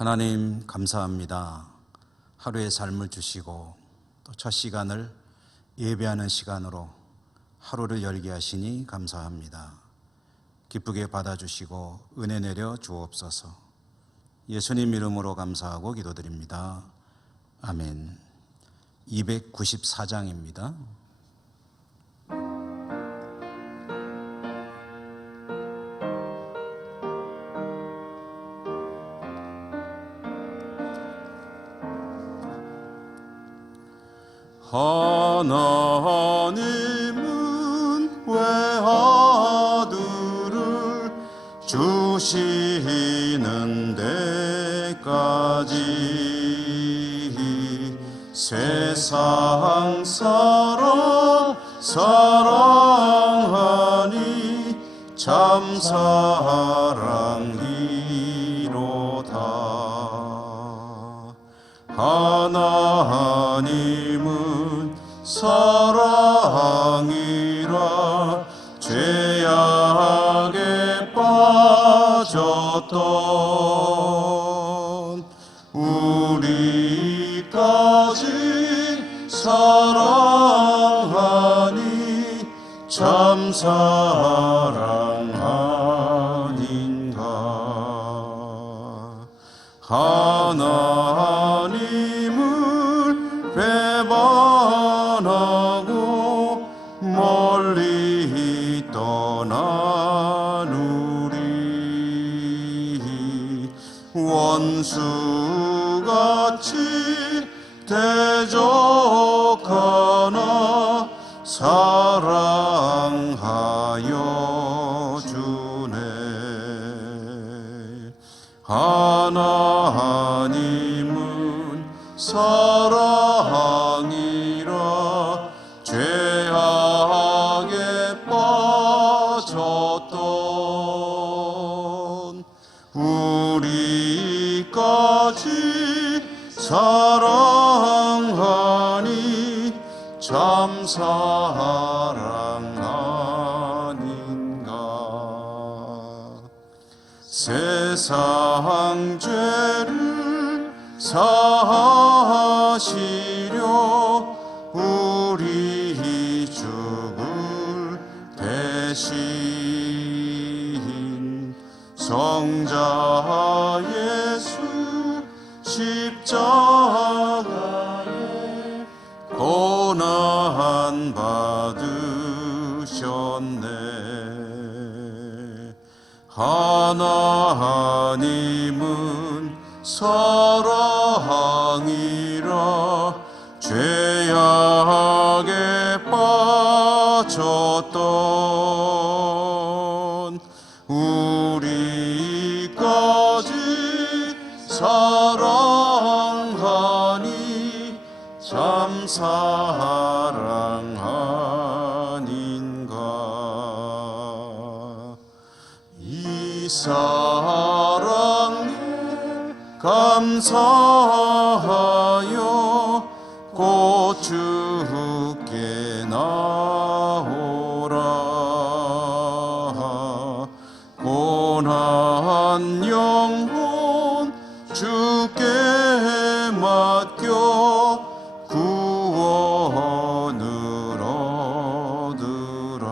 하나님 감사합니다. 하루의 삶을 주시고 또 첫 시간을 예배하는 시간으로 하루를 열게 하시니 감사합니다. 기쁘게 받아주시고 은혜 내려 주옵소서. 예수님 이름으로 감사하고 기도드립니다. 아멘. 294장입니다. 하나님은 외아들을 주시는 데까지 세상 사랑하니 참 사랑이로다. 하나님은 사랑이라 죄악에 빠졌던 우리까지 사랑하니 참 사랑 아닌가. 하나님을 배반하고 멀리 떠나누리. 원수같이 대적하나 사랑하여 주네. 하나님은 사랑이라 죄악에 빠졌던 우리까지 사랑하니 참 사랑 아닌가. 세상 죄를 사하시려 우리 죽을 대신 성자 예수 십자가에 고난 받으셨네. 하나님은 사랑이라 죄악에 빠졌던 우리까지 사랑하니 참 사랑 아닌가. 이 사랑에 감사하여 곧 주께 나오라. 고난 영혼 주께 맡겨 구원을 얻으라.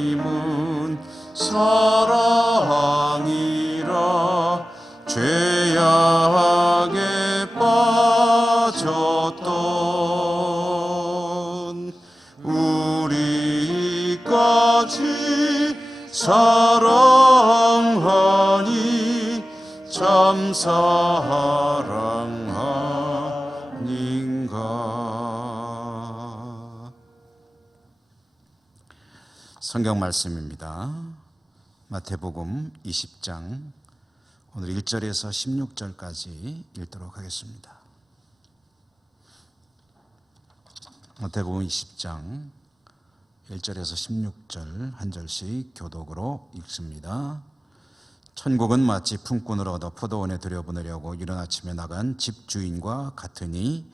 하나님은 사랑이라 죄악에 빠졌던 우리까지 사랑하니 참 사랑 아닌가. 성경 말씀입니다. 마태복음 20장 오늘 1절에서 16절까지 읽도록 하겠습니다. 마태복음 20장 1절에서 16절 한 절씩 교독으로 읽습니다. 천국은 마치 품꾼을 얻어 포도원에 들여보내려고 이른 아침에 나간 집주인과 같으니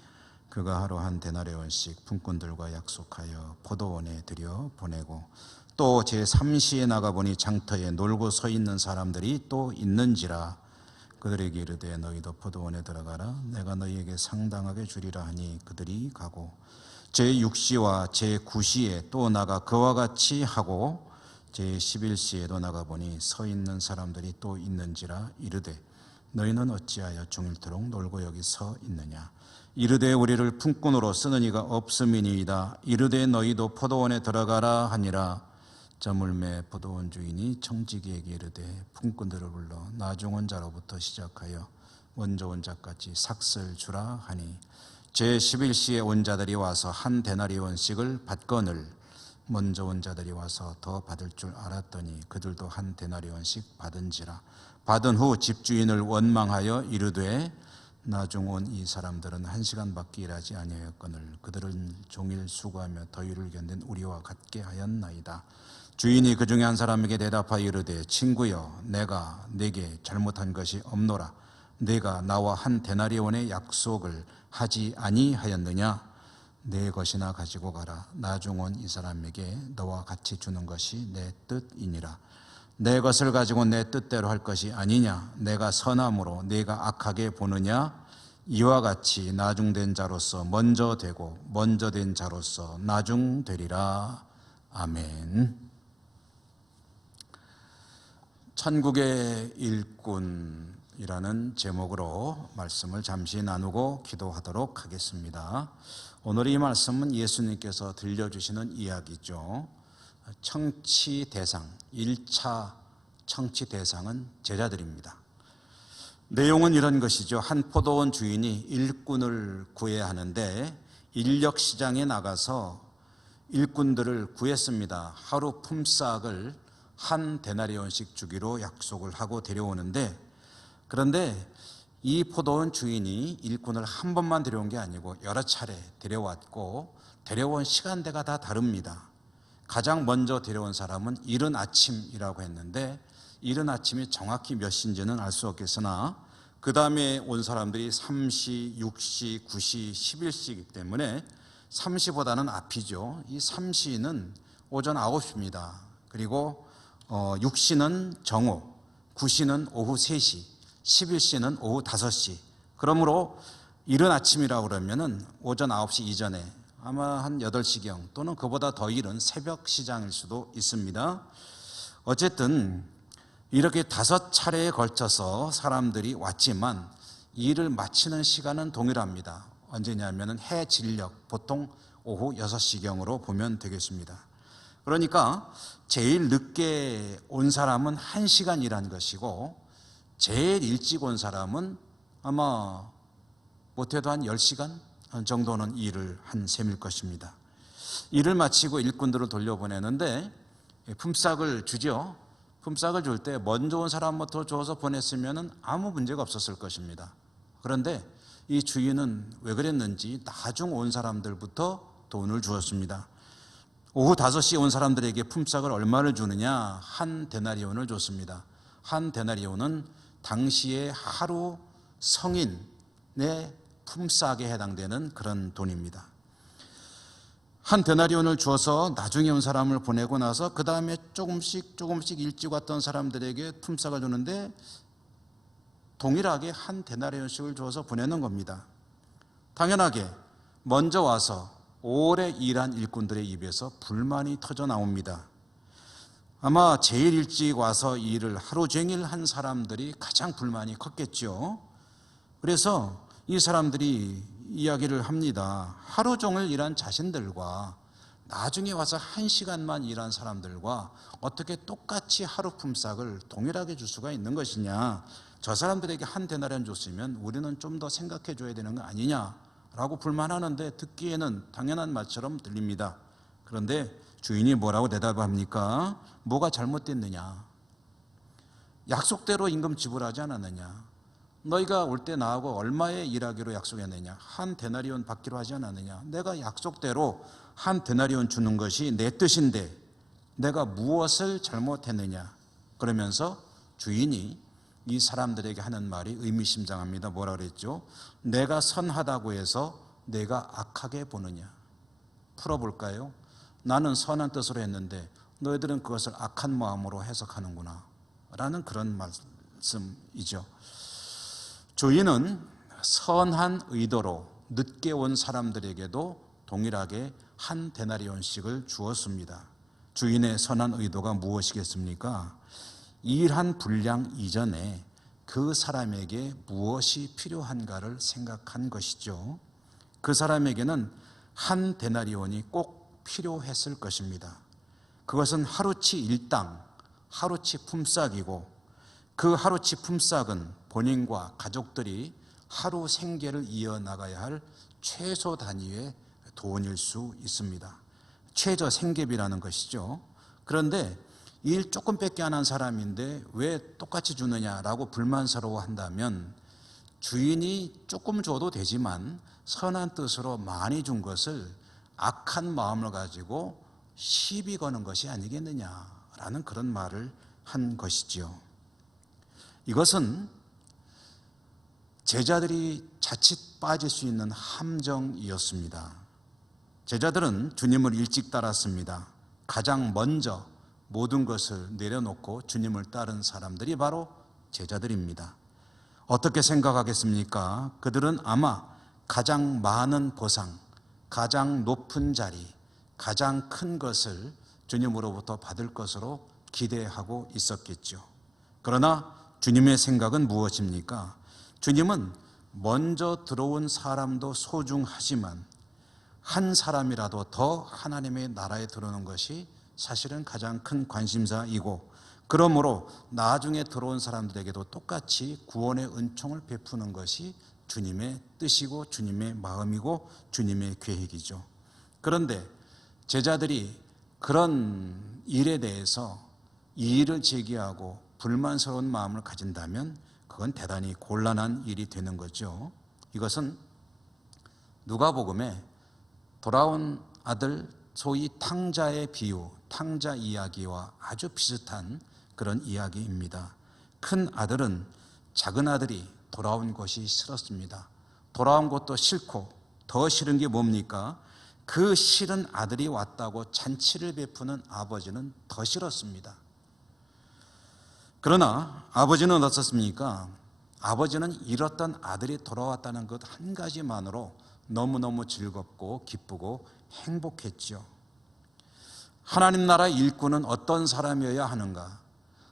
그가 하루 한 데나리온씩 품꾼들과 약속하여 포도원에 들여보내고 또 제3시에 나가보니 장터에 놀고 서 있는 사람들이 또 있는지라. 그들에게 이르되 너희도 포도원에 들어가라. 내가 너희에게 상당하게 주리라 하니 그들이 가고 제6시와 제9시에 또 나가 그와 같이 하고 제11시에도 나가보니 서 있는 사람들이 또 있는지라. 이르되 너희는 어찌하여 종일토록 놀고 여기 서 있느냐. 이르되 우리를 품꾼으로 쓰는 이가 없음이니이다. 이르되 너희도 포도원에 들어가라 하니라. 저물매 포도원 주인이 청지기에게 이르되 품꾼들을 불러 나중 온 자로부터 시작하여 먼저 온 자까지 삭슬 주라 하니 제11시에 온 자들이 와서 한 데나리온씩을 받거늘 먼저 온 자들이 와서 더 받을 줄 알았더니 그들도 한 데나리온씩 받은지라. 받은 후 집주인을 원망하여 이르되 나중 온 이 사람들은 1시간밖에 일하지 아니하였거늘 그들은 종일 수고하며 더위를 견딘 우리와 같게 하였나이다. 주인이 그 중에 한 사람에게 대답하여 이르되 친구여 내가 네게 잘못한 것이 없노라. 네가 나와 한 데나리온의 약속을 하지 아니하였느냐. 내 것이나 가지고 가라. 나중 온 이 사람에게 너와 같이 주는 것이 내 뜻이니라. 내 것을 가지고 내 뜻대로 할 것이 아니냐. 내가 선함으로 네가 악하게 보느냐. 이와 같이 나중된 자로서 먼저 되고 먼저 된 자로서 나중되리라. 아멘. 천국의 일꾼이라는 제목으로 말씀을 잠시 나누고 기도하도록 하겠습니다. 오늘 이 말씀은 예수님께서 들려주시는 이야기죠. 청취 대상, 1차 청취 대상은 제자들입니다. 내용은 이런 것이죠. 한 포도원 주인이 일꾼을 구해야 하는데 인력 시장에 나가서 일꾼들을 구했습니다. 하루 품삯을 한 데나리온씩 주기로 약속을 하고 데려오는데, 그런데 이 포도원 주인이 일꾼을 한 번만 데려온 게 아니고 여러 차례 데려왔고 데려온 시간대가 다 다릅니다. 가장 먼저 데려온 사람은 이른 아침이라고 했는데 이른 아침이 정확히 몇 시인지는 알 수 없겠으나 그 다음에 온 사람들이 3시, 6시, 9시, 11시이기 때문에 3시보다는 앞이죠. 이 3시는 오전 9시입니다. 그리고 6시는 정오, 9시는 오후 3시, 11시는 오후 5시. 그러므로 이른 아침이라고 그러면은 오전 9시 이전에 아마 한 8시경 또는 그보다 더 이른 새벽 시장일 수도 있습니다. 어쨌든 이렇게 5차례에 걸쳐서 사람들이 왔지만 일을 마치는 시간은 동일합니다. 언제냐면은 해 진력, 보통 오후 6시경으로 보면 되겠습니다. 그러니까 제일 늦게 온 사람은 1시간 일한 것이고 제일 일찍 온 사람은 아마 못해도 한 10시간 정도는 일을 한 셈일 것입니다. 일을 마치고 일꾼들을 돌려보내는데 품삯을 주죠. 품삯을 줄 때 먼저 온 사람부터 줘서 보냈으면 아무 문제가 없었을 것입니다. 그런데 이 주인은 왜 그랬는지 나중 온 사람들부터 돈을 주었습니다. 오후 5시에 온 사람들에게 품삯을 얼마를 주느냐? 한 데나리온을 줬습니다. 한 데나리온은 당시에 하루 성인의 품삯에 해당되는 그런 돈입니다. 한 데나리온을 주어서 나중에 온 사람을 보내고 나서 그 다음에 조금씩 일찍 왔던 사람들에게 품삯을 주는데 동일하게 한 데나리온씩을 주어서 보내는 겁니다. 당연하게 먼저 와서 오래 일한 일꾼들의 입에서 불만이 터져 나옵니다. 아마 제일 일찍 와서 일을 하루 종일 한 사람들이 가장 불만이 컸겠죠. 그래서 이 사람들이 이야기를 합니다. 하루 종일 일한 자신들과 나중에 와서 1시간만 일한 사람들과 어떻게 똑같이 하루 품삯을 동일하게 줄 수가 있는 것이냐. 저 사람들에게 한 데나리온 줬으면 우리는 좀 더 생각해 줘야 되는 거 아니냐라고 불만하는데 듣기에는 당연한 말처럼 들립니다. 그런데 주인이 뭐라고 대답합니까? 뭐가 잘못됐느냐? 약속대로 임금 지불하지 않았느냐? 너희가 올 때 나하고 얼마에 일하기로 약속했느냐? 한 데나리온 받기로 하지 않았느냐? 내가 약속대로 한 데나리온 주는 것이 내 뜻인데 내가 무엇을 잘못했느냐? 그러면서 주인이 이 사람들에게 하는 말이 의미심장합니다. 뭐라 그랬죠? 내가 선하다고 해서 내가 악하게 보느냐? 풀어볼까요? 나는 선한 뜻으로 했는데 너희들은 그것을 악한 마음으로 해석하는구나 라는 그런 말씀이죠. 주인은 선한 의도로 늦게 온 사람들에게도 동일하게 한 데나리온씩을 주었습니다. 주인의 선한 의도가 무엇이겠습니까? 일한 분량 이전에 그 사람에게 무엇이 필요한가를 생각한 것이죠. 그 사람에게는 한 데나리온이 꼭 필요했을 것입니다. 그것은 하루치 일당, 하루치 품삯이고 그 하루치 품삯은 본인과 가족들이 하루 생계를 이어나가야 할 최소 단위의 돈일 수 있습니다. 최저 생계비라는 것이죠. 그런데 일 조금밖에 안 한 사람인데 왜 똑같이 주느냐라고 불만스러워한다면 주인이 조금 줘도 되지만 선한 뜻으로 많이 준 것을 악한 마음을 가지고 시비 거는 것이 아니겠느냐라는 그런 말을 한 것이지요. 이것은 제자들이 자칫 빠질 수 있는 함정이었습니다. 제자들은 주님을 일찍 따랐습니다. 가장 먼저 모든 것을 내려놓고 주님을 따른 사람들이 바로 제자들입니다. 어떻게 생각하겠습니까? 그들은 아마 가장 많은 보상, 가장 높은 자리, 가장 큰 것을 주님으로부터 받을 것으로 기대하고 있었겠죠. 그러나 주님의 생각은 무엇입니까? 주님은 먼저 들어온 사람도 소중하지만 한 사람이라도 더 하나님의 나라에 들어오는 것이 사실은 가장 큰 관심사이고, 그러므로 나중에 들어온 사람들에게도 똑같이 구원의 은총을 베푸는 것이 주님의 뜻이고 주님의 마음이고 주님의 계획이죠. 그런데 제자들이 그런 일에 대해서 이의를 제기하고 불만스러운 마음을 가진다면 그건 대단히 곤란한 일이 되는 거죠. 이것은 누가복음에 돌아온 아들, 소위 탕자의 비유, 탕자 이야기와 아주 비슷한 그런 이야기입니다. 큰 아들은 작은 아들이 돌아온 것이 싫었습니다. 돌아온 것도 싫고 더 싫은 게 뭡니까? 그 싫은 아들이 왔다고 잔치를 베푸는 아버지는 더 싫었습니다. 그러나 아버지는 어떻습니까? 아버지는 잃었던 아들이 돌아왔다는 것 한 가지만으로 너무너무 즐겁고 기쁘고 행복했죠. 하나님 나라의 일꾼은 어떤 사람이어야 하는가?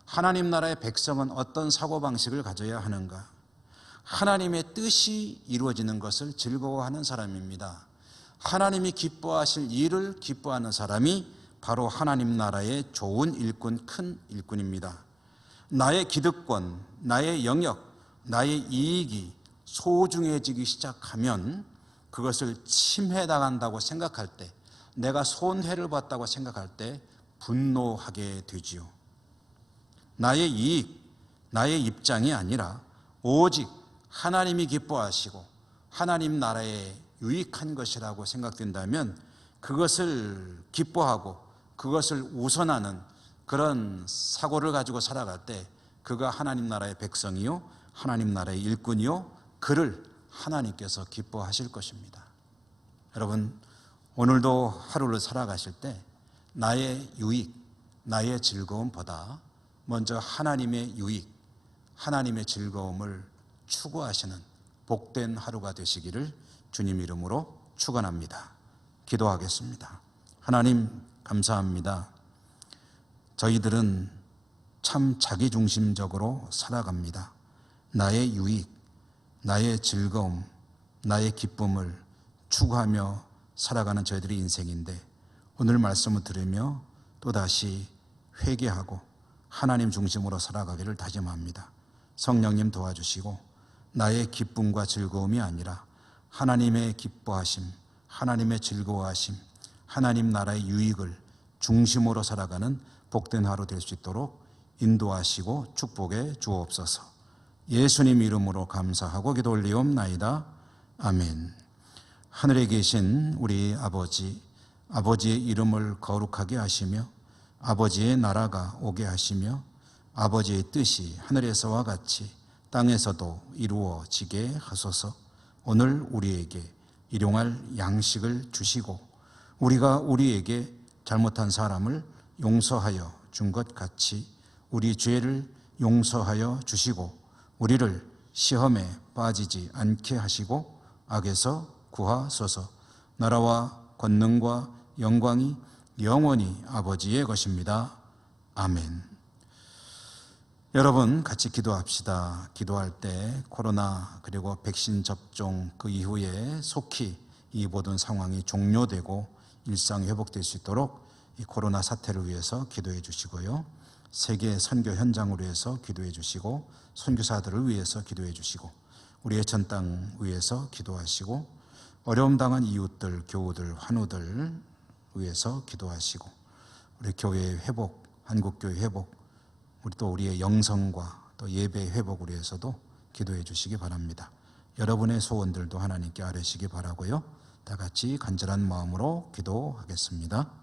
하나님 나라의 백성은 어떤 사고방식을 가져야 하는가? 하나님의 뜻이 이루어지는 것을 즐거워하는 사람입니다. 하나님이 기뻐하실 일을 기뻐하는 사람이 바로 하나님 나라의 좋은 일꾼, 큰 일꾼입니다. 나의 기득권, 나의 영역, 나의 이익이 소중해지기 시작하면 그것을 침해당한다고 생각할 때, 내가 손해를 봤다고 생각할 때 분노하게 되지요. 나의 이익, 나의 입장이 아니라 오직 하나님이 기뻐하시고 하나님 나라에 유익한 것이라고 생각된다면 그것을 기뻐하고 그것을 우선하는 그런 사고를 가지고 살아갈 때 그가 하나님 나라의 백성이요, 하나님 나라의 일꾼이요, 그를 하나님께서 기뻐하실 것입니다. 여러분, 오늘도 하루를 살아가실 때 나의 유익, 나의 즐거움보다 먼저 하나님의 유익, 하나님의 즐거움을 추구하시는 복된 하루가 되시기를 주님 이름으로 축원합니다. 기도하겠습니다. 하나님 감사합니다. 저희들은 참 자기중심적으로 살아갑니다. 나의 유익, 나의 즐거움, 나의 기쁨을 추구하며 살아가는 저희들의 인생인데 오늘 말씀을 들으며 또다시 회개하고 하나님 중심으로 살아가기를 다짐합니다. 성령님 도와주시고 나의 기쁨과 즐거움이 아니라 하나님의 기뻐하심, 하나님의 즐거워하심, 하나님 나라의 유익을 중심으로 살아가는 복된 하루 될 수 있도록 인도하시고 축복해 주옵소서. 예수님 이름으로 감사하고 기도 올리옵나이다. 아멘. 하늘에 계신 우리 아버지, 아버지의 이름을 거룩하게 하시며 아버지의 나라가 오게 하시며 아버지의 뜻이 하늘에서와 같이 땅에서도 이루어지게 하소서. 오늘 우리에게 일용할 양식을 주시고 우리가 우리에게 잘못한 사람을 용서하여 준 것 같이 우리 죄를 용서하여 주시고 우리를 시험에 빠지지 않게 하시고 악에서 구하소서. 나라와 권능과 영광이 영원히 아버지의 것입니다. 아멘. 여러분 같이 기도합시다. 기도할 때 코로나 그리고 백신 접종 그 이후에 속히 이 모든 상황이 종료되고 일상이 회복될 수 있도록 이 코로나 사태를 위해서 기도해 주시고요. 세계 선교 현장을 위해서 기도해 주시고 선교사들을 위해서 기도해 주시고 우리의 전 땅 위해서 기도하시고 어려움 당한 이웃들, 교우들, 환우들 위해서 기도하시고 우리 교회의 회복, 한국교회 회복, 우리 또 우리의 영성과 또 예배의 회복을 위해서도 기도해 주시기 바랍니다. 여러분의 소원들도 하나님께 아뢰시기 바라고요. 다 같이 간절한 마음으로 기도하겠습니다.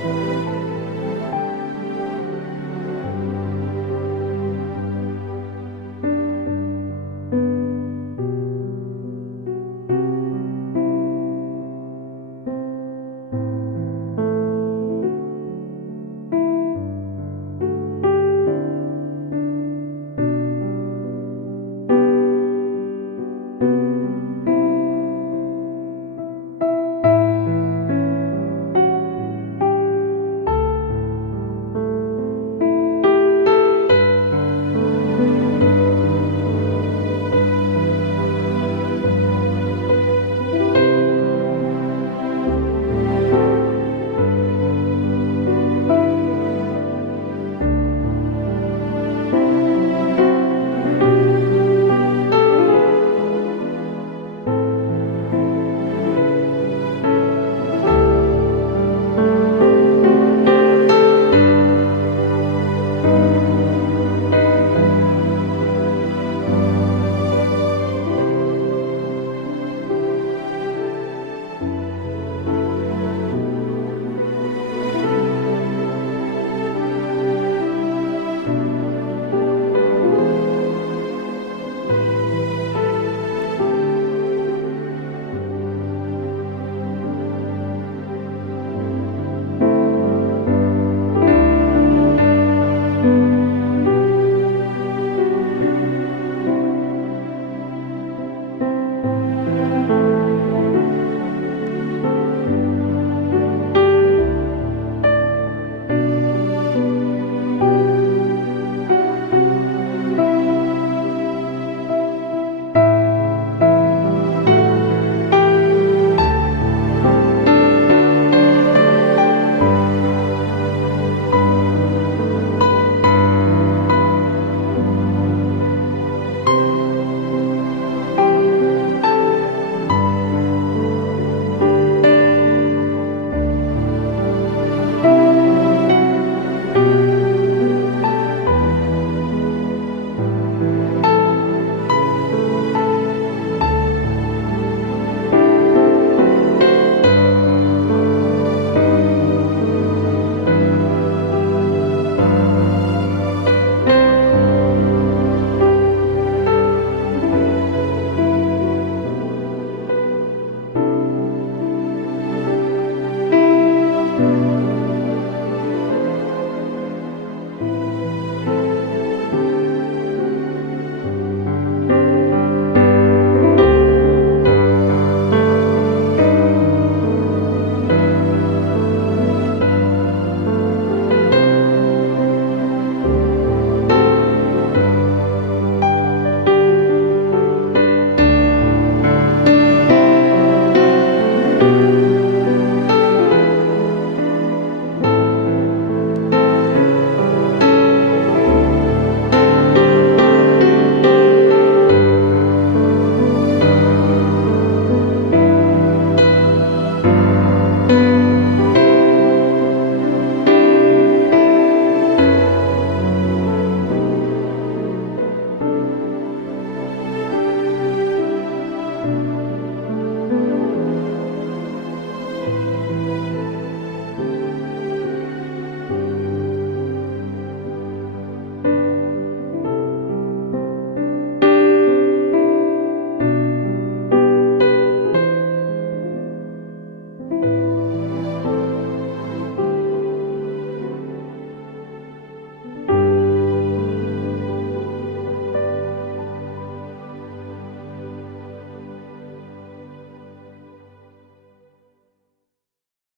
주옵소서.